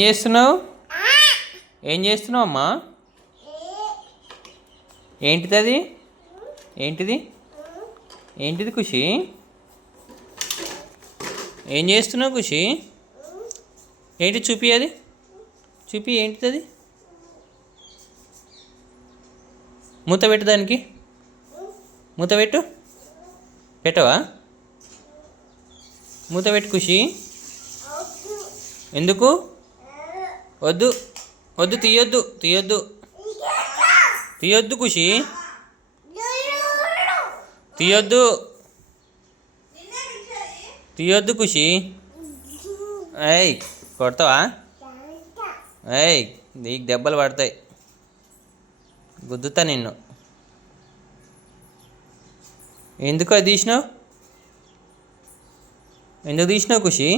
చేస్తున్నావు? ఏం చేస్తున్నావు అమ్మా? ఏంటిది అది? ఏంటిది? ఏంటిది ఖుషి? ఏం చేస్తున్నావు ఖుషి? ఏంటి చూపి, అది చూపి, ఏంటిది అది? మూత పెట్టు, దానికి మూత పెట్టు. పెట్టవా? మూత పెట్టు ఖుషి. ఎందుకు? వద్దు, వద్దు, తీయొద్దు, తీయొద్దు, తీయొద్దు ఖుషి, తీయొద్దు, తీయొద్దు ఖుషి. ఏయ్, కొడతావా? ఏయ్, నీకు దెబ్బలు పడతాయి, గుద్దుతా నిన్ను. ఎందుకు అది తీసినావు? ఎందుకు తీసినావు ఖుషి?